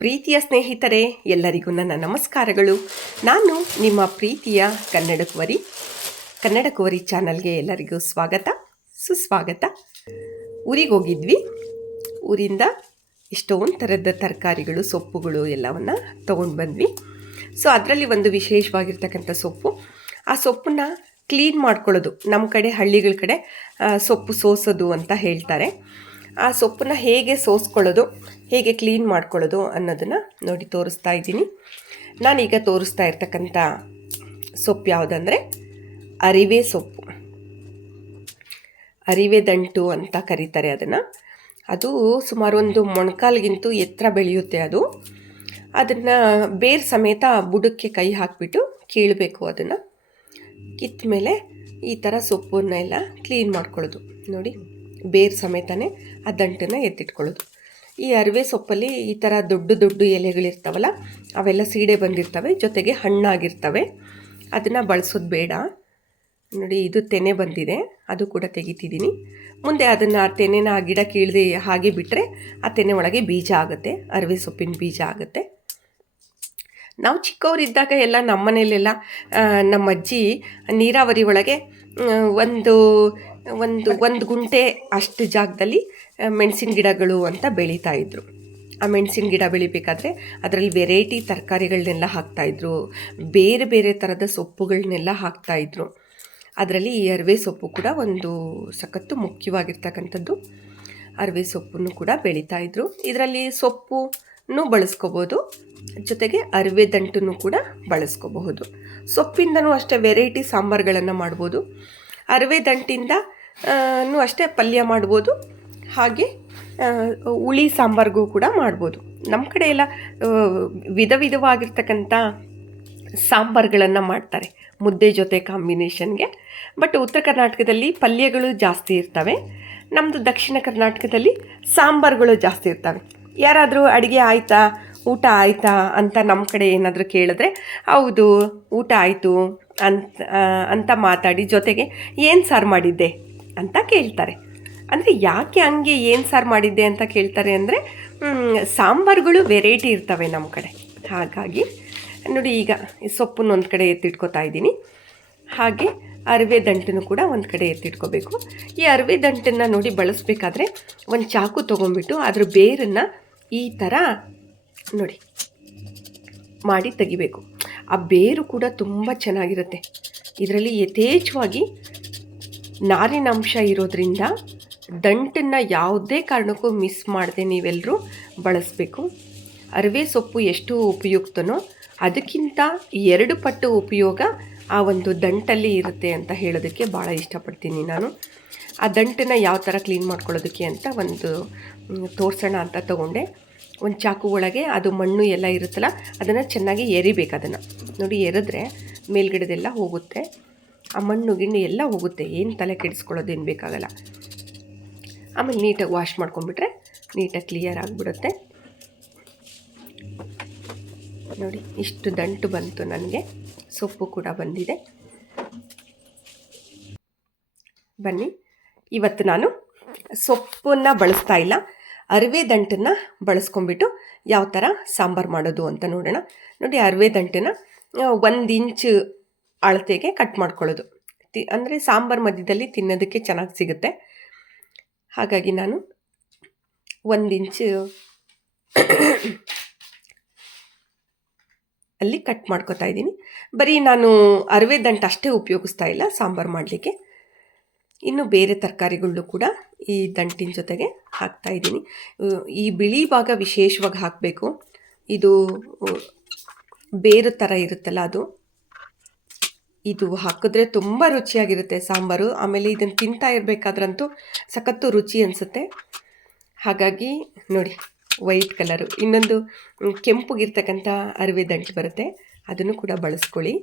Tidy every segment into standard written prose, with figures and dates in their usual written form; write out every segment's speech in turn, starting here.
ಪ್ರೀತಿಯ ಸ್ನೇಹಿತರೆ, ಎಲ್ಲರಿಗೂ ನನ್ನ ನಮಸ್ಕಾರಗಳು. ನಾನು ನಿಮ್ಮ ಪ್ರೀತಿಯ ಕನ್ನಡ ಕುವರಿ ಚಾನಲ್ಗೆ ಎಲ್ಲರಿಗೂ ಸ್ವಾಗತ ಸುಸ್ವಾಗತ. ಊರಿಗೆ ಹೋಗಿದ್ವಿ. ಊರಿಂದ ಎಷ್ಟೊಂದು ಥರದ ತರಕಾರಿಗಳು, ಸೊಪ್ಪುಗಳು ಎಲ್ಲವನ್ನು ತೊಗೊಂಡು ಬಂದ್ವಿ. ಸೊ ಅದರಲ್ಲಿ ಒಂದು ವಿಶೇಷವಾಗಿರ್ತಕ್ಕಂಥ ಸೊಪ್ಪು. ಆ ಸೊಪ್ಪನ್ನು ಕ್ಲೀನ್ ಮಾಡ್ಕೊಳ್ಳೋದು, ನಮ್ಮ ಕಡೆ ಹಳ್ಳಿಗಳ ಕಡೆ ಸೊಪ್ಪು ಸೋಸೋದು ಅಂತ ಹೇಳ್ತಾರೆ. ಆ ಸೊಪ್ಪನ್ನು ಹೇಗೆ ಸೋಸ್ಕೊಳ್ಳೋದು, ಹೇಗೆ ಕ್ಲೀನ್ ಮಾಡ್ಕೊಳ್ಳೋದು ಅನ್ನೋದನ್ನು ನೋಡಿ ತೋರಿಸ್ತಾ ಇದ್ದೀನಿ. ನಾನೀಗ ತೋರಿಸ್ತಾ ಇರ್ತಕ್ಕಂಥ ಸೊಪ್ಪು ಯಾವುದಂದರೆ ಅರಿವೆ ಸೊಪ್ಪು. ಅರಿವೆ ದಂಟು ಅಂತ ಕರೀತಾರೆ ಅದನ್ನು. ಅದು ಸುಮಾರು ಒಂದು ಮೊಣಕಾಲಿಗಿಂತೂ ಎತ್ತರ ಬೆಳೆಯುತ್ತೆ. ಅದನ್ನು ಬೇರು ಸಮೇತ ಬುಡಕ್ಕೆ ಕೈ ಹಾಕಿಬಿಟ್ಟು ಕೀಳಬೇಕು. ಅದನ್ನು ಕಿತ್ತ ಮೇಲೆ ಈ ಥರ ಸೊಪ್ಪನ್ನೆಲ್ಲ ಕ್ಲೀನ್ ಮಾಡ್ಕೊಳ್ಳೋದು. ನೋಡಿ, ಬೇರು ಸಮೇತನೇ ಆ ದಂಟನ್ನು ಎತ್ತಿಟ್ಕೊಳ್ಳೋದು. ಈ ಅರಿವೆ ಸೊಪ್ಪಲ್ಲಿ ಈ ಥರ ದೊಡ್ಡ ದೊಡ್ಡ ಎಲೆಗಳಿರ್ತಾವಲ್ಲ, ಅವೆಲ್ಲ ಸೀಡೆ ಬಂದಿರ್ತವೆ, ಜೊತೆಗೆ ಹಣ್ಣಾಗಿರ್ತವೆ. ಅದನ್ನು ಬಳಸೋದು ಬೇಡ. ನೋಡಿ, ಇದು ತೆನೆ ಬಂದಿದೆ, ಅದು ಕೂಡ ತೆಗಿತಿದ್ದೀನಿ. ಮುಂದೆ ಅದನ್ನು ಆ ತೆನೆನ ಆ ಗಿಡ ಕೀಳದೆ ಹಾಗೆ ಬಿಟ್ಟರೆ ಆ ತೆನೆ ಒಳಗೆ ಬೀಜ ಆಗುತ್ತೆ, ಅರಿವೆ ಸೊಪ್ಪಿನ ಬೀಜ ಆಗುತ್ತೆ. ನಾವು ಚಿಕ್ಕವರಿದ್ದಾಗ ಎಲ್ಲ ನಮ್ಮ ಮನೆಯಲ್ಲೆಲ್ಲ ನಮ್ಮ ಅಜ್ಜಿ ನೀರಾವರಿ ಒಳಗೆ ಒಂದು ಗುಂಟೆ ಅಷ್ಟು ಜಾಗದಲ್ಲಿ ಮೆಣಸಿನ ಗಿಡಗಳು ಅಂತ ಬೆಳೀತಾಯಿದ್ರು. ಆ ಮೆಣಸಿನ ಗಿಡ ಬೆಳಿಬೇಕಾದ್ರೆ ಅದರಲ್ಲಿ ವೆರೈಟಿ ತರಕಾರಿಗಳನ್ನೆಲ್ಲ ಹಾಕ್ತಾಯಿದ್ರು, ಬೇರೆ ಬೇರೆ ಥರದ ಸೊಪ್ಪುಗಳನ್ನೆಲ್ಲ ಹಾಕ್ತಾಯಿದ್ರು. ಅದರಲ್ಲಿ ಈ ಅರಿವೆ ಸೊಪ್ಪು ಕೂಡ ಒಂದು ಸಖತ್ತು ಮುಖ್ಯವಾಗಿರ್ತಕ್ಕಂಥದ್ದು. ಅರಿವೆ ಸೊಪ್ಪನ್ನು ಕೂಡ ಬೆಳೀತಾಯಿದ್ರು. ಇದರಲ್ಲಿ ಸೊಪ್ಪನ್ನು ಬಳಸ್ಕೋಬೋದು, ಜೊತೆಗೆ ಅರಿವೆ ದಂಟನ್ನು ಕೂಡ ಬಳಸ್ಕೋಬಹುದು. ಸೊಪ್ಪಿಂದನೂ ಅಷ್ಟೇ ವೆರೈಟಿ ಸಾಂಬಾರುಗಳನ್ನು ಮಾಡ್ಬೋದು. ಅರಿವೆ ದಂಟಿಂದ ಅಷ್ಟೇ ಪಲ್ಯ ಮಾಡ್ಬೋದು, ಹಾಗೆ ಹುಳಿ ಸಾಂಬಾರಿಗೂ ಕೂಡ ಮಾಡ್ಬೋದು. ನಮ್ಮ ಕಡೆ ಎಲ್ಲ ವಿಧವಾಗಿರ್ತಕ್ಕಂಥ ಸಾಂಬಾರುಗಳನ್ನು ಮಾಡ್ತಾರೆ ಮುದ್ದೆ ಜೊತೆ ಕಾಂಬಿನೇಷನ್ಗೆ. ಬಟ್ ಉತ್ತರ ಕರ್ನಾಟಕದಲ್ಲಿ ಪಲ್ಯಗಳು ಜಾಸ್ತಿ ಇರ್ತವೆ, ನಮ್ಮದು ದಕ್ಷಿಣ ಕರ್ನಾಟಕದಲ್ಲಿ ಸಾಂಬಾರುಗಳು ಜಾಸ್ತಿ ಇರ್ತವೆ. ಯಾರಾದರೂ ಅಡುಗೆ ಆಯಿತಾ, ಊಟ ಆಯಿತಾ ಅಂತ ನಮ್ಮ ಕಡೆ ಏನಾದರೂ ಕೇಳಿದ್ರೆ ಹೌದು ಊಟ ಆಯಿತು ಅಂತ ಮಾತಾಡಿ ಜೊತೆಗೆ ಏನು ಸಾರು ಮಾಡಿದ್ದೆ ಅಂತ ಕೇಳ್ತಾರೆ. ಅಂದರೆ ಯಾಕೆ ಹಂಗೆ ಏನು ಸಾರು ಮಾಡಿದ್ದೆ ಅಂತ ಕೇಳ್ತಾರೆ ಅಂದರೆ ಸಾಂಬಾರುಗಳು ವೆರೈಟಿ ಇರ್ತವೆ ನಮ್ಮ ಕಡೆ. ಹಾಗಾಗಿ ನೋಡಿ, ಈಗ ಸೊಪ್ಪನ್ನು ಒಂದು ಕಡೆ ಎತ್ತಿಟ್ಕೊತಾ ಇದ್ದೀನಿ, ಹಾಗೆ ಅರಿವೆ ದಂಟನ್ನು ಕೂಡ ಒಂದು ಕಡೆ ಎತ್ತಿಟ್ಕೋಬೇಕು. ಈ ಅರಿವೆ ದಂಟನ್ನು ನೋಡಿ ಬಳಸಬೇಕಾದ್ರೆ ಒಂದು ಚಾಕು ತೊಗೊಂಡ್ಬಿಟ್ಟು ಅದ್ರ ಬೇರನ್ನು ಈ ಥರ ನೋಡಿ ಮಾಡಿ ತೆಗಿಬೇಕು. ಆ ಬೇರು ಕೂಡ ತುಂಬ ಚೆನ್ನಾಗಿರುತ್ತೆ. ಇದರಲ್ಲಿ ಯಥೇಚ್ಛವಾಗಿ ನಾರಿನಾಂಶ ಇರೋದ್ರಿಂದ ದಂಟನ್ನು ಯಾವುದೇ ಕಾರಣಕ್ಕೂ ಮಿಸ್ ಮಾಡದೆ ನೀವೆಲ್ಲರೂ ಬಳಸಬೇಕು. ಅರಿವೆ ಸೊಪ್ಪು ಎಷ್ಟು ಉಪಯುಕ್ತನೋ ಅದಕ್ಕಿಂತ 2 ಪಟ್ಟು ಉಪಯೋಗ ಆ ಒಂದು ದಂಟಲ್ಲಿ ಇರುತ್ತೆ ಅಂತ ಹೇಳೋದಕ್ಕೆ ಭಾಳ ಇಷ್ಟಪಡ್ತೀನಿ ನಾನು. ಆ ದಂಟನ್ನು ಯಾವ ಥರ ಕ್ಲೀನ್ ಮಾಡ್ಕೊಳ್ಳೋದಕ್ಕೆ ಅಂತ ಒಂದು ತೋರಿಸೋಣ ಅಂತ ತೊಗೊಂಡೆ. ಒಂದು ಚಾಕು ಒಳಗೆ ಅದು ಮಣ್ಣು ಎಲ್ಲ ಇರುತ್ತಲ್ಲ, ಅದನ್ನು ಚೆನ್ನಾಗಿ ಎರಿಬೇಕು. ಅದನ್ನು ನೋಡಿ, ಎರೆದ್ರೆ ಮೇಲ್ಗಡೆದೆಲ್ಲ ಹೋಗುತ್ತೆ, ಆ ಮಣ್ಣು ಗಿಣ್ಣು ಎಲ್ಲ ಹೋಗುತ್ತೆ, ಏನು ತಲೆ ಕೆಡಿಸ್ಕೊಳ್ಳೋದೇನು ಬೇಕಾಗಲ್ಲ. ಆಮೇಲೆ ನೀಟಾಗಿ ವಾಶ್ ಮಾಡ್ಕೊಂಡ್ಬಿಟ್ರೆ ನೀಟಾಗಿ ಕ್ಲಿಯರ್ ಆಗಿಬಿಡುತ್ತೆ. ನೋಡಿ, ಇಷ್ಟು ದಂಟು ಬಂತು ನನಗೆ, ಸೊಪ್ಪು ಕೂಡ ಬಂದಿದೆ. ಬನ್ನಿ, ಇವತ್ತು ನಾನು ಸೊಪ್ಪನ್ನು ಬಳಸ್ತಾ ಇಲ್ಲ, ಅರಿವೆ ದಂಟನ್ನು ಬಳಸ್ಕೊಂಡ್ಬಿಟ್ಟು ಯಾವ ಥರ ಸಾಂಬಾರು ಮಾಡೋದು ಅಂತ ನೋಡೋಣ. ನೋಡಿ, ಅರಿವೆ ದಂಟನ್ನು 1 ಇಂಚು ಅಳತೆಗೆ ಕಟ್ ಮಾಡ್ಕೊಳ್ಳೋದು. ಅಂದರೆ ಸಾಂಬಾರು ಮಧ್ಯದಲ್ಲಿ ತಿನ್ನೋದಕ್ಕೆ ಚೆನ್ನಾಗಿ ಸಿಗುತ್ತೆ. ಹಾಗಾಗಿ ನಾನು 1 ಇಂಚು ಅಲ್ಲಿ ಕಟ್ ಮಾಡ್ಕೊತಾ ಇದ್ದೀನಿ. ಬರೀ ನಾನು ಅರಿವೆ ದಂಟು ಅಷ್ಟೇ ಉಪಯೋಗಿಸ್ತಾ ಇಲ್ಲ ಸಾಂಬಾರು ಮಾಡಲಿಕ್ಕೆ, ಇನ್ನು ಬೇರೆ ತರಕಾರಿಗಳು ಕೂಡ ಈ ದಂಟಿನ ಜೊತೆಗೆ ಹಾಕ್ತಾಯಿದ್ದೀನಿ. ಈ ಬಿಳಿ ಭಾಗ ವಿಶೇಷವಾಗಿ ಹಾಕಬೇಕು. ಇದು ಬೇರು ಥರ ಇರುತ್ತಲ್ಲ, ಇದು ಹಾಕಿದ್ರೆ ತುಂಬ ರುಚಿಯಾಗಿರುತ್ತೆ ಸಾಂಬಾರು. ಆಮೇಲೆ ಇದನ್ನು ತಿಂತಾ ಇರಬೇಕಾದ್ರಂತೂ ಸಖತ್ತು ರುಚಿ ಅನಿಸುತ್ತೆ. ಹಾಗಾಗಿ ನೋಡಿ, ವೈಟ್ ಕಲರು, ಇನ್ನೊಂದು ಕೆಂಪುಗಿರ್ತಕ್ಕಂಥ ಅರಿವೆ ದಂಟು ಬರುತ್ತೆ, ಅದನ್ನು ಕೂಡ ಬಳಸ್ಕೊಳ್ಳಿ.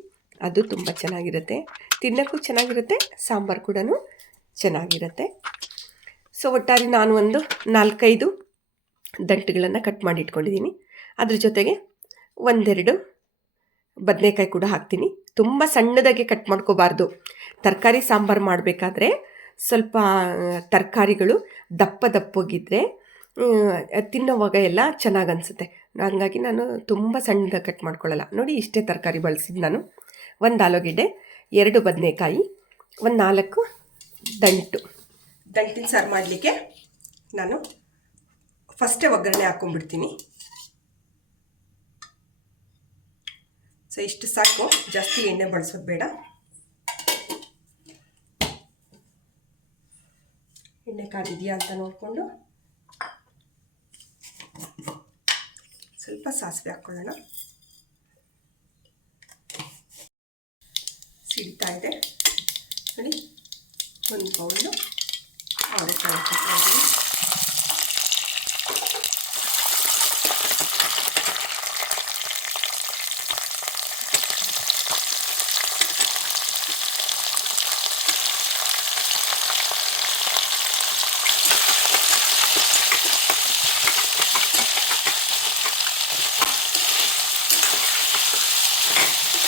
ಅದು ತುಂಬ ಚೆನ್ನಾಗಿರುತ್ತೆ, ತಿನ್ನೋಕ್ಕೂ ಚೆನ್ನಾಗಿರುತ್ತೆ, ಸಾಂಬಾರು ಕೂಡ ಚೆನ್ನಾಗಿರುತ್ತೆ. ಸೊ ಒಟ್ಟಾರೆ ನಾನು ಒಂದು 4-5 ದಂಟುಗಳನ್ನು ಕಟ್ ಮಾಡಿ ಇಟ್ಕೊಂಡಿದ್ದೀನಿ. ಅದ್ರ ಜೊತೆಗೆ 1-2 ಬದನೆಕಾಯಿ ಕೂಡ ಹಾಕ್ತೀನಿ. ತುಂಬ ಸಣ್ಣದಾಗಿ ಕಟ್ ಮಾಡ್ಕೋಬಾರ್ದು. ತರಕಾರಿ ಸಾಂಬಾರು ಮಾಡಬೇಕಾದ್ರೆ ಸ್ವಲ್ಪ ತರಕಾರಿಗಳು ದಪ್ಪಗಿದ್ದರೆ ತಿನ್ನೋವಾಗ ಎಲ್ಲ ಚೆನ್ನಾಗಿ ಅನಿಸುತ್ತೆ. ಹಾಗಾಗಿ ನಾನು ತುಂಬ ಸಣ್ಣದಾಗಿ ಕಟ್ ಮಾಡ್ಕೊಳ್ಳಲ್ಲ. ನೋಡಿ ಇಷ್ಟೇ ತರಕಾರಿ ಬಳಸಿದ್ದು ನಾನು. 1 ಆಲೂಗೆಡ್ಡೆ, 2 ಬದನೆಕಾಯಿ, ಒಂದು 4 ದಂಟಿನ ಸಾರು ಮಾಡಲಿಕ್ಕೆ ನಾನು ಫಸ್ಟೇ ಒಗ್ಗರಣೆ ಹಾಕ್ಕೊಂಡ್ಬಿಡ್ತೀನಿ. ಸೊ ಇಷ್ಟು ಸಾಕು, ಜಾಸ್ತಿ ಎಣ್ಣೆ ಬಳಸೋದು ಬೇಡ. ಎಣ್ಣೆ ಕಾದಿದೆಯಾ ಅಂತ ನೋಡಿಕೊಂಡು ಸ್ವಲ್ಪ ಸಾಸಿವೆ ಹಾಕ್ಕೊಳ್ಳೋಣ. ಸಿಡಿತಾ ಇದೆ ನೋಡಿ. 1 ಬೌಲು ಅವರೆಕಾಯಿ ಹಾಕ್ಕೊಂಡಿದ್ದೀನಿ.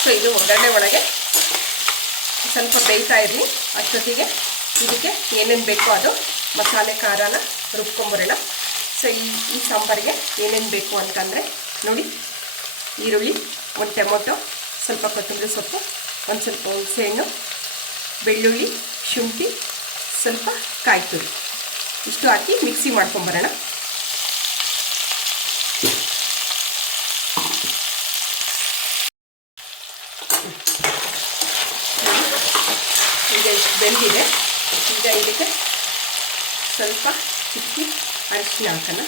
ಸೊ ಇದು ಒಗ್ಗರಣೆ ಒಳಗೆ ಸ್ವಲ್ಪ ಬೇಯ್ತಾ ಇರಲಿ. ಅಷ್ಟೊತ್ತಿಗೆ ಇದಕ್ಕೆ ಏನೇನು ಬೇಕೋ ಅದು ಮಸಾಲೆ ಖಾರನ ರುಬ್ಕೊಂಬರೋಣ. ಸೊ ಈ ಸಾಂಬಾರಿಗೆ ಏನೇನು ಬೇಕು ಅಂತಂದರೆ ನೋಡಿ, ಈರುಳ್ಳಿ, 1 ಟೊಮೊಟೊ, ಸ್ವಲ್ಪ ಕೊತ್ತಂಬರಿ ಸೊಪ್ಪು, ಒಂದು ಸ್ವಲ್ಪ ಹುಣಸೆಹಣ್ಣು, ಬೆಳ್ಳುಳ್ಳಿ, ಶುಂಠಿ, ಸ್ವಲ್ಪ ಕಾಯಿ ತುರಿ, ಇಷ್ಟು ಹಾಕಿ ಮಿಕ್ಸಿ ಮಾಡ್ಕೊಂಬರೋಣ. ಈಗ ಇಷ್ಟು ಬೆಂದಿದೆ. ಈಗ ಇದಕ್ಕೆ ಸ್ವಲ್ಪ ಚಿಕ್ಕಿ ಅರಿಶಿನ ಹಾಕೋಣ.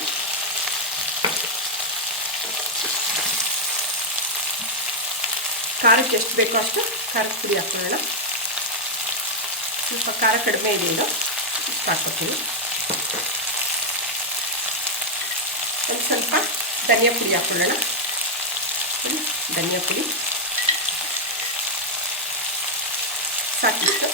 ಖಾರಕ್ಕೆ ಎಷ್ಟು ಬೇಕೋ ಅಷ್ಟು ಖಾರದ ಪುಡಿ ಹಾಕ್ಕೊಳ್ಳೋಣ. ಸ್ವಲ್ಪ ಖಾರ ಕಡಿಮೆ ಇದೆ, ಇದು ಇಷ್ಟು ಹಾಕ್ಕೊತೀನಿ. ಒಂದು ಸ್ವಲ್ಪ ಧನಿಯಾ ಪುಡಿ ಹಾಕ್ಕೊಳ್ಳೋಣ. ಧನಿಯಾ ಪುಡಿ ಸಾಕಿಷ್ಟು.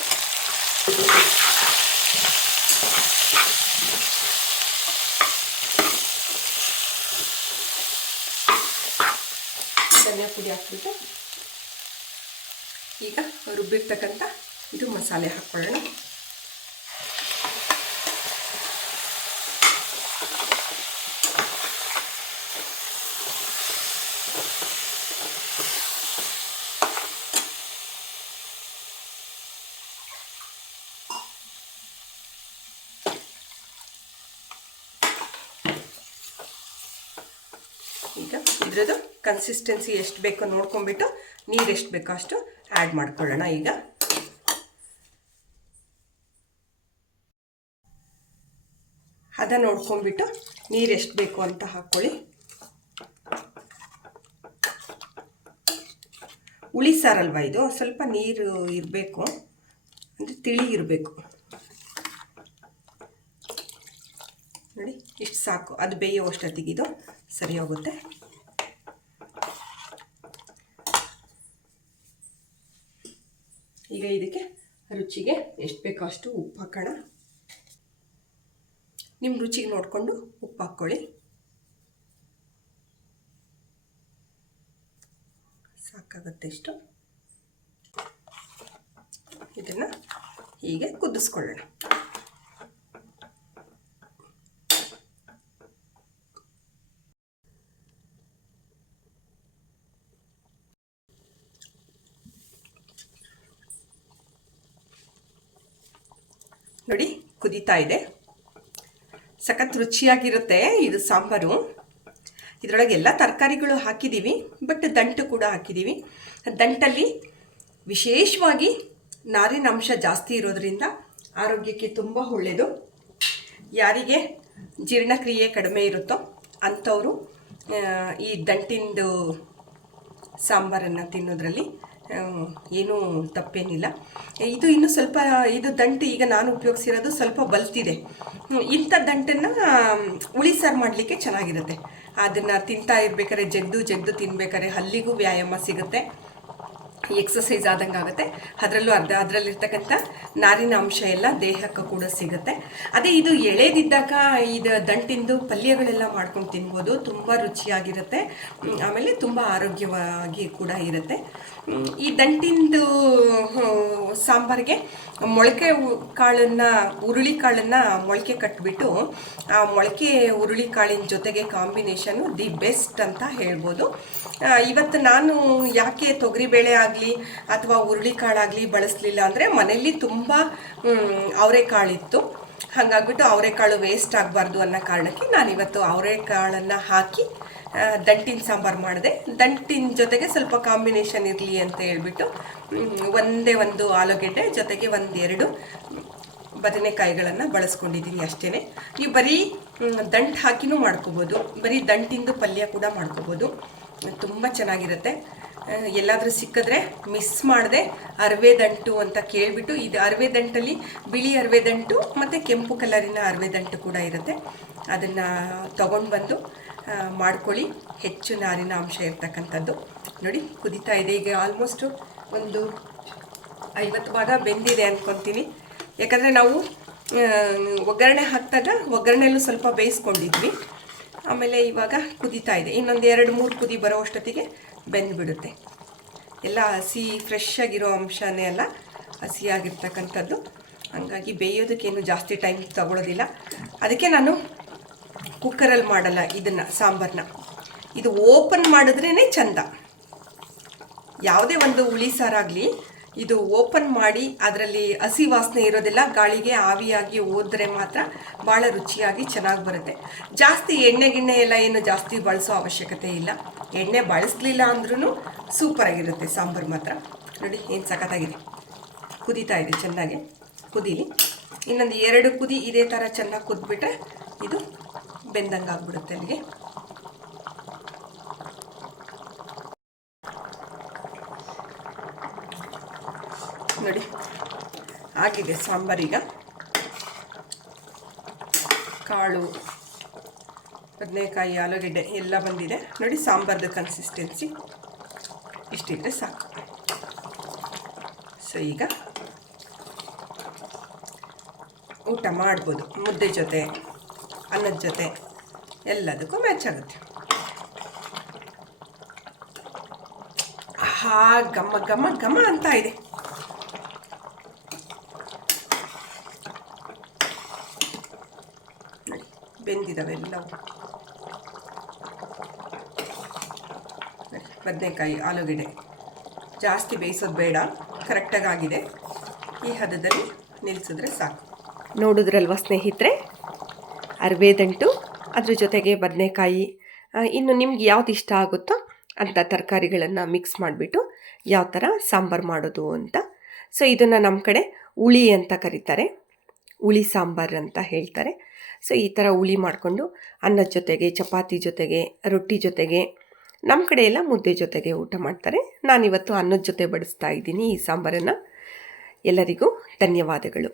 ಧನಿಯಾ ಪುಡಿ ಹಾಕ್ಬಿಟ್ಟು ಈಗ ರುಬ್ಬಿರ್ತಕ್ಕಂಥ ಇದು ಮಸಾಲೆ ಹಾಕ್ಕೊಳ್ಳೋಣ. ಈಗ ಇದ್ರದ್ದು ಕನ್ಸಿಸ್ಟೆನ್ಸಿ ಎಷ್ಟು ಬೇಕೋ ನೋಡ್ಕೊಂಡ್ಬಿಟ್ಟು ನೀರು ಎಷ್ಟು ಬೇಕೋ ಅಷ್ಟು ಆ್ಯಡ್ ಮಾಡ್ಕೊಳ್ಳೋಣ. ಈಗ ಹದ ನೋಡ್ಕೊಂಡ್ಬಿಟ್ಟು ನೀರು ಎಷ್ಟು ಬೇಕು ಅಂತ ಹಾಕ್ಕೊಳ್ಳಿ. ಹುಳಿ ಸಾರಲ್ವ ಇದು, ಸ್ವಲ್ಪ ನೀರು ಇರಬೇಕು, ಅಂದರೆ ತಿಳಿ ಇರಬೇಕು. ನೋಡಿ ಇಷ್ಟು ಸಾಕು, ಅದು ಬೇಯೋ ಅಷ್ಟೊತ್ತಿಗೆ ಇದು ಸರಿ ಹೋಗುತ್ತೆ. ಈಗ ಇದಕ್ಕೆ ರುಚಿಗೆ ಎಷ್ಟು ಬೇಕೋ ಅಷ್ಟು ಉಪ್ಪು ಹಾಕೋಣ. ನಿಮ್ಮ ರುಚಿಗೆ ನೋಡಿಕೊಂಡು ಉಪ್ಪು ಹಾಕ್ಕೊಳ್ಳಿ. ಸಾಕಾಗುತ್ತೆ ಇಷ್ಟು. ಇದನ್ನು ಹೀಗೆ ಕುದಿಸ್ಕೊಳ್ಳೋಣ. ನೋಡಿ ಕುದೀತಾ ಇದೆ. ಸಖತ್ ರುಚಿಯಾಗಿರುತ್ತೆ ಇದು ಸಾಂಬಾರು. ಇದರೊಳಗೆ ಎಲ್ಲ ತರಕಾರಿಗಳು ಹಾಕಿದ್ದೀವಿ, ಬಟ್ ದಂಟು ಕೂಡ ಹಾಕಿದ್ದೀವಿ. ದಂಟಲ್ಲಿ ವಿಶೇಷವಾಗಿ ನಾರಿನ ಅಂಶ ಜಾಸ್ತಿ ಇರೋದ್ರಿಂದ ಆರೋಗ್ಯಕ್ಕೆ ತುಂಬ ಒಳ್ಳೆಯದು. ಯಾರಿಗೆ ಜೀರ್ಣಕ್ರಿಯೆ ಕಡಿಮೆ ಇರುತ್ತೋ ಅಂಥವರು ಈ ದಂಟಿಂದು ಸಾಂಬಾರನ್ನು ತಿನ್ನೋದ್ರಲ್ಲಿ ಏನೂ ತಪ್ಪೇನಿಲ್ಲ. ಇದು ಇನ್ನು ಸ್ವಲ್ಪ ಇದು ದಂಟು ಈಗ ನಾನು ಉಪಯೋಗಿಸಿರೋದು ಸ್ವಲ್ಪ ಬಲ್ತಿದೆ. ಇಂಥ ದಂಟನ್ನು ಹುಳಿ ಸಾರು ಮಾಡಲಿಕ್ಕೆ ಚೆನ್ನಾಗಿರುತ್ತೆ. ಅದನ್ನು ತಿಂತಾ ಇರ್ಬೇಕಾದ್ರೆ ಜಗ್ದು ತಿನ್ಬೇಕಾದ್ರೆ ಹಲ್ಲಿಗೂ ವ್ಯಾಯಾಮ ಸಿಗುತ್ತೆ. ಎಕ್ಸಸೈಸ್ ಆದಂಗೆ ಆಗುತ್ತೆ. ಅದರಲ್ಲೂ ಅದರಲ್ಲಿರ್ತಕ್ಕಂಥ ನಾರಿನ ಅಂಶ ಎಲ್ಲ ದೇಹಕ್ಕೆ ಕೂಡ ಸಿಗುತ್ತೆ. ಅದೇ ಇದು ಎಳೆದಿದ್ದಾಗ ಇದು ದಂಟಿಂದು ಪಲ್ಯಗಳೆಲ್ಲ ಮಾಡ್ಕೊಂಡು ತಿನ್ಬೋದು, ತುಂಬ ರುಚಿಯಾಗಿರುತ್ತೆ. ಆಮೇಲೆ ತುಂಬ ಆರೋಗ್ಯವಾಗಿ ಕೂಡ ಇರುತ್ತೆ. ಈ ದಂಟಿಂದು ಸಾಂಬಾರಿಗೆ ಮೊಳಕೆ ಕಾಳನ್ನು ಹುರುಳಿ ಕಾಳನ್ನು ಮೊಳಕೆ ಕಟ್ಟಿಬಿಟ್ಟು ಆ ಮೊಳಕೆ ಹುರುಳಿ ಕಾಳಿನ ಜೊತೆಗೆ ಕಾಂಬಿನೇಷನು ದಿ ಬೆಸ್ಟ್ ಅಂತ ಹೇಳ್ಬೋದು. ಇವತ್ತು ನಾನು ಯಾಕೆ ತೊಗರಿಬೇಳೆ ಆಗಲಿ ಅಥವಾ ಹುರುಳಿಕಾಳಾಗಲಿ ಬಳಸಲಿಲ್ಲ ಅಂದರೆ ಮನೆಯಲ್ಲಿ ತುಂಬ ಅವರೆಕಾಳಿತ್ತು. ಹಾಗಾಗ್ಬಿಟ್ಟು ಅವರೆಕಾಳು ವೇಸ್ಟ್ ಆಗಬಾರ್ದು ಅನ್ನೋ ಕಾರಣಕ್ಕೆ ನಾನಿವತ್ತು ಅವರೆಕಾಳನ್ನು ಹಾಕಿ ದಂಟಿನ ಸಾಂಬಾರು ಮಾಡಿದೆ. ದಂಟಿನ ಜೊತೆಗೆ ಸ್ವಲ್ಪ ಕಾಂಬಿನೇಷನ್ ಇರಲಿ ಅಂತ ಹೇಳ್ಬಿಟ್ಟು ಒಂದೇ ಒಂದು ಆಲೂಗೆಡ್ಡೆ ಜೊತೆಗೆ ಒಂದೆರಡು ಬದನೆಕಾಯಿಗಳನ್ನು ಬಳಸ್ಕೊಂಡಿದ್ದೀನಿ ಅಷ್ಟೇ. ನೀವು ಬರೀ ದಂಟು ಹಾಕಿನೂ ಮಾಡ್ಕೋಬೋದು, ಬರೀ ದಂಟಿಂದು ಪಲ್ಯ ಕೂಡ ಮಾಡ್ಕೋಬೋದು, ತುಂಬ ಚೆನ್ನಾಗಿರುತ್ತೆ. ಎಲ್ಲಾದರೂ ಸಿಕ್ಕಿದ್ರೆ ಮಿಸ್ ಮಾಡದೆ ಅರವೆ ದಂಟು ಅಂತ ಕೇಳಿಬಿಟ್ಟು, ಇದು ಅರವೆ ದಂಟಲ್ಲಿ ಬಿಳಿ ಅರವೆ ದಂಟು ಮತ್ತು ಕೆಂಪು ಕಲರಿನ ಅರವೆ ದಂಟು ಕೂಡ ಇರುತ್ತೆ. ಅದನ್ನು ತಗೊಂಡು ಬಂದು ಮಾಡ್ಕೊಳ್ಳಿ. ಹೆಚ್ಚು ನಾರಿನ ಅಂಶ ಇರ್ತಕ್ಕಂಥದ್ದು. ನೋಡಿ ಕುದೀತಾ ಇದೆ. ಈಗ ಆಲ್ಮೋಸ್ಟು ಒಂದು 50 ಭಾಗ ಬೆಂದಿದೆ ಅಂದ್ಕೊತೀನಿ. ಯಾಕಂದರೆ ನಾವು ಒಗ್ಗರಣೆ ಹಾಕಿದಾಗ ಒಗ್ಗರಣೆಯಲ್ಲೂ ಸ್ವಲ್ಪ ಬೇಯಿಸ್ಕೊಂಡಿದ್ವಿ. ಆಮೇಲೆ ಇವಾಗ ಕುದೀತಾ ಇದೆ. ಇನ್ನೊಂದು 2-3 ಕುದಿ ಬರೋ ಅಷ್ಟೊತ್ತಿಗೆ ಬೆಂದುಬಿಡುತ್ತೆ. ಎಲ್ಲ ಹಸಿ ಫ್ರೆಶ್ ಆಗಿರೋ ಅಂಶನೇ ಅಲ್ಲ, ಹಸಿಯಾಗಿರ್ತಕ್ಕಂಥದ್ದು. ಹಾಗಾಗಿ ಬೇಯೋದಕ್ಕೇನು ಜಾಸ್ತಿ ಟೈಮ್ ತಗೊಳ್ಳೋದಿಲ್ಲ. ಅದಕ್ಕೆ ನಾನು ಕುಕ್ಕರಲ್ಲಿ ಮಾಡಲ್ಲ ಇದನ್ನು, ಸಾಂಬಾರನ್ನ. ಇದು ಓಪನ್ ಮಾಡಿದ್ರೇ ಚಂದ. ಯಾವುದೇ ಒಂದು ಹುಳಿ ಸಾರಾಗಲಿ ಇದು ಓಪನ್ ಮಾಡಿ ಅದರಲ್ಲಿ ಹಸಿ ವಾಸನೆ ಇರೋದಿಲ್ಲ, ಗಾಳಿಗೆ ಆವಿಯಾಗಿ ಹೋದರೆ ಮಾತ್ರ ಭಾಳ ರುಚಿಯಾಗಿ ಚೆನ್ನಾಗಿ ಬರುತ್ತೆ. ಜಾಸ್ತಿ ಎಣ್ಣೆ ಗಿಣ್ಣೆ ಎಲ್ಲ ಏನು ಜಾಸ್ತಿ ಬಳಸೋ ಅವಶ್ಯಕತೆ ಇಲ್ಲ. ಎಣ್ಣೆ ಬಳಸಲಿಲ್ಲ ಅಂದ್ರೂ ಸೂಪರಾಗಿರುತ್ತೆ ಸಾಂಬಾರು ಮಾತ್ರ. ನೋಡಿ ಏನು ಸಖತ್ತಾಗಿದೆ. ಕುದೀತಾ ಇದೆ ಚೆನ್ನಾಗಿ. ಕುದೀಲಿ. ಇನ್ನೊಂದು 2 ಕುದಿ ಇದೇ ಥರ ಚೆನ್ನಾಗಿ ಕುದ್ಬಿಟ್ರೆ ಇದು ಬೆಂದಂಗೆ ಆಗ್ಬಿಡುತ್ತೆ ಅಲ್ಲಿಗೆ. ನೋಡಿ ಆಗಿದೆ ಸಾಂಬಾರೀಗ. ಕಾಳು, ಬದನೆಕಾಯಿ, ಆಲೂಗೆಡ್ಡೆ ಎಲ್ಲ ಬಂದಿದೆ. ನೋಡಿ ಸಾಂಬಾರ್ದು ಕನ್ಸಿಸ್ಟೆನ್ಸಿ ಇಷ್ಟಿದ್ರೆ ಸಾಕು. ಸೊ ಈಗ ಊಟ ಮಾಡ್ಬೋದು. ಮುದ್ದೆ ಜೊತೆ, ಅನ್ನದ ಜೊತೆ ಎಲ್ಲದಕ್ಕೂ ಮ್ಯಾಚ್ ಆಗುತ್ತೆ. ಘಮ ಘಮ ಘಮ ಅಂತ ಇದೆ. ಬೆಂದಿದ್ದಾವೆ ಎಲ್ಲವು. ಬದನೆಕಾಯಿ, ಆಲೂಗೆಡ್ಡೆ ಜಾಸ್ತಿ ಬೇಯಿಸೋದು ಬೇಡ, ಕರೆಕ್ಟಾಗಿ ಆಗಿದೆ. ಈ ಹದದಲ್ಲಿ ನಿಲ್ಲಿಸಿದ್ರೆ ಸಾಕು. ನೋಡಿದ್ರಲ್ವ ಸ್ನೇಹಿತರೆ, ಅರವೆ ದಂಟು, ಅದ್ರ ಜೊತೆಗೆ ಬದನೆಕಾಯಿ, ಇನ್ನು ನಿಮ್ಗೆ ಯಾವ್ದು ಇಷ್ಟ ಆಗುತ್ತೋ ಅಂಥ ತರಕಾರಿಗಳನ್ನು ಮಿಕ್ಸ್ ಮಾಡಿಬಿಟ್ಟು ಯಾವ ಥರ ಸಾಂಬಾರು ಮಾಡೋದು ಅಂತ. ಸೊ ಇದನ್ನು ನಮ್ಮ ಕಡೆ ಹುಳಿ ಅಂತ ಕರೀತಾರೆ, ಹುಳಿ ಸಾಂಬಾರು ಅಂತ ಹೇಳ್ತಾರೆ. ಸೊ ಈ ಥರ ಹುಳಿ ಮಾಡಿಕೊಂಡು ಅನ್ನದ ಜೊತೆಗೆ, ಚಪಾತಿ ಜೊತೆಗೆ, ರೊಟ್ಟಿ ಜೊತೆಗೆ, ನಮ್ಮ ಕಡೆ ಎಲ್ಲ ಮುದ್ದೆ ಜೊತೆಗೆ ಊಟ ಮಾಡ್ತಾರೆ. ನಾನಿವತ್ತು ಅನ್ನದ ಜೊತೆ ಬಡಿಸ್ತಾ ಇದ್ದೀನಿ ಈ ಸಾಂಬಾರನ್ನು. ಎಲ್ಲರಿಗೂ ಧನ್ಯವಾದಗಳು.